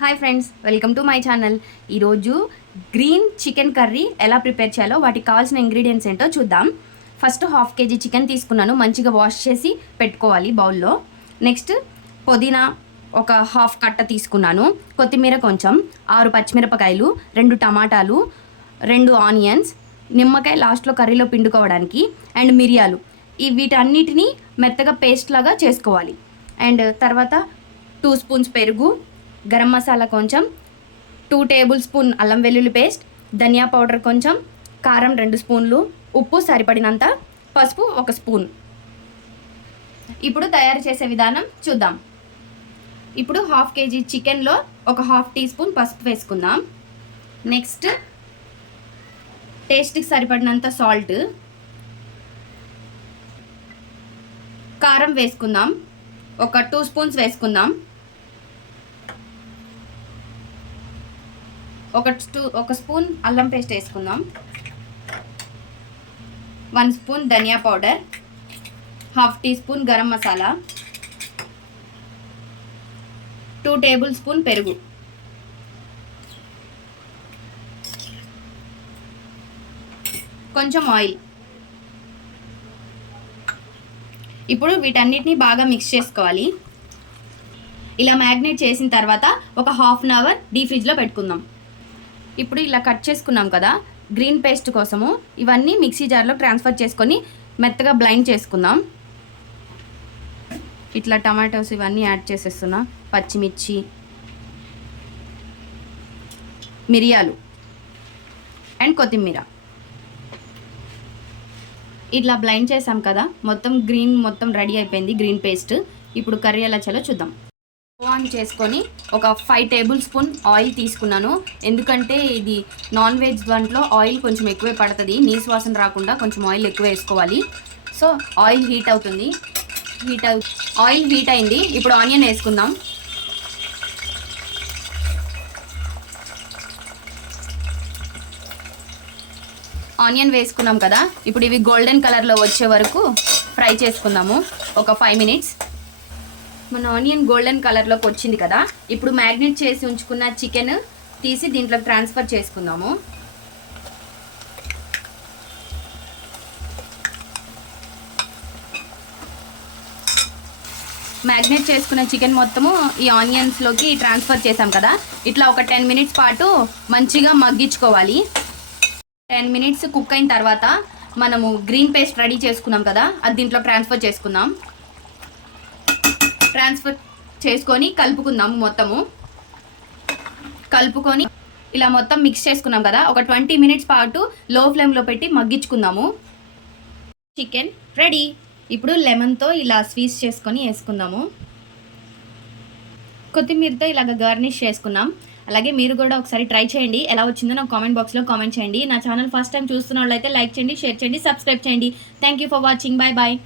Hi friends welcome to my channel ఈరోజు green chicken curry ఎలా prepare చేయాలో వాటికి కావాల్సిన ఇంగ్రీడియంట్స్ ఏంటో చూద్దాం. ఫస్ట్ హాఫ్ కేజీ చికెన్ తీసుకున్నాను మంచిగా వాష్ చేసి పెట్టుకోవాలి బౌల్లో. నెక్స్ట్ పుదీనా ఒక హాఫ్ కట్ట తీసుకున్నాను కొత్తిమీర కొంచెం ఆరు పచ్చిమిరపకాయలు రెండు టమాటాలు రెండు ఆనియన్స్ నిమ్మకాయ లాస్ట్లో కర్రీలో పిండుకోవడానికి అండ్ మిరియాలు. ఈ వీటన్నిటిని మెత్తగా పేస్ట్ లాగా చేసుకోవాలి. అండ్ తర్వాత టూ స్పూన్స్ పెరుగు గరం మసాలా కొంచెం టూ టేబుల్ స్పూన్ అల్లం వెల్లుల్లి పేస్ట్ ధనియా పౌడర్ కొంచెం కారం రెండు స్పూన్లు ఉప్పు సరిపడినంత పసుపు ఒక స్పూన్. ఇప్పుడు తయారు చేసే విధానం చూద్దాం. ఇప్పుడు హాఫ్ కేజీ చికెన్లో ఒక హాఫ్ టీ స్పూన్ పసుపు వేసుకుందాం. నెక్స్ట్ టేస్ట్కి సరిపడినంత సాల్ట్ కారం వేసుకుందాం. ఒక టూ స్పూన్స్ వేసుకుందాం. ఒక టూ ఒక స్పూన్ అల్లం పేస్ట్ వేసుకుందాం. వన్ స్పూన్ ధనియా powder. Half teaspoon garam masala. Two tablespoon పెరుగు. కొంచెం ఆయిల్. ఇప్పుడు వీటన్నిటిని బాగా మిక్స్ చేసుకోవాలి. ఇలా మ్యాగ్నేట్ చేసిన తర్వాత ఒక హాఫ్ అన్ అవర్ డీ ఫ్రిడ్జ్లో పెట్టుకుందాం. ఇప్పుడు ఇలా కట్ చేసుకున్నాం కదా గ్రీన్ పేస్ట్ కోసము ఇవన్నీ మిక్సీ జార్లో ట్రాన్స్ఫర్ చేసుకొని మెత్తగా బ్లైండ్ చేసుకుందాం. ఇట్లా టమాటోస్ ఇవన్నీ యాడ్ చేసేస్తున్నా పచ్చిమిర్చి మిరియాలు అండ్ కొత్తిమీర. ఇట్లా బ్లైండ్ చేసాం కదా మొత్తం గ్రీన్ మొత్తం రెడీ అయిపోయింది గ్రీన్ పేస్ట్. ఇప్పుడు కర్రీ ఎలా చేయాలో చూద్దాం. ఆన్ చేసుకొని ఒక ఫైవ్ టేబుల్ స్పూన్ ఆయిల్ తీసుకున్నాను. ఎందుకంటే ఇది నాన్ వెజ్ దాంట్లో ఆయిల్ కొంచెం ఎక్కువే పడుతుంది. నీసు వాసన రాకుండా కొంచెం ఆయిల్ ఎక్కువ వేసుకోవాలి. సో ఆయిల్ హీట్ అవుతుంది. హీట్ అవు ఆయిల్ హీట్ అయింది. ఇప్పుడు ఆనియన్ వేసుకుందాం. ఆనియన్ వేసుకున్నాం కదా. ఇప్పుడు ఇవి గోల్డెన్ కలర్లో వచ్చే వరకు ఫ్రై చేసుకుందాము. ఒక ఫైవ్ మినిట్స్ మన ఆనియన్ గోల్డెన్ కలర్లోకి వచ్చింది కదా ఇప్పుడు మ్యాగ్నెట్ చేసి ఉంచుకున్న చికెన్ తీసి దీంట్లో ట్రాన్స్ఫర్ చేసుకుందాము. మ్యాగ్నేట్ చేసుకున్న చికెన్ మొత్తము ఈ ఆనియన్స్లోకి ట్రాన్స్ఫర్ చేసాం కదా ఇట్లా ఒక టెన్ మినిట్స్ పాటు మంచిగా మగ్గించుకోవాలి. టెన్ మినిట్స్ కుక్ అయిన తర్వాత మనము గ్రీన్ పేస్ట్ రెడీ చేసుకున్నాం కదా అది దీంట్లో ట్రాన్స్ఫర్ చేసుకుందాం. ట్రాన్స్ఫర్ చేసుకొని కలుపుకుందాము మొత్తము. కలుపుకొని ఇలా మొత్తం మిక్స్ చేసుకున్నాం కదా. ఒక ట్వంటీ మినిట్స్ పాటు లో ఫ్లేమ్లో పెట్టి మగ్గించుకుందాము. చికెన్ రెడీ ఇప్పుడు లెమన్తో ఇలా స్వీట్స్ చేసుకొని వేసుకుందాము. కొత్తిమీరతో ఇలాగ గార్నిష్ చేసుకున్నాం. అలాగే మీరు కూడా ఒకసారి ట్రై చేయండి. ఎలా వచ్చిందో నాకు కామెంట్ బాక్స్లో కామెంట్ చేయండి. నా ఛానల్ ఫస్ట్ టైం చూస్తున్న వాళ్ళైతే లైక్ చేయండి షేర్ చేయండి సబ్స్క్రైబ్ చేయండి. Thank you for watching bye bye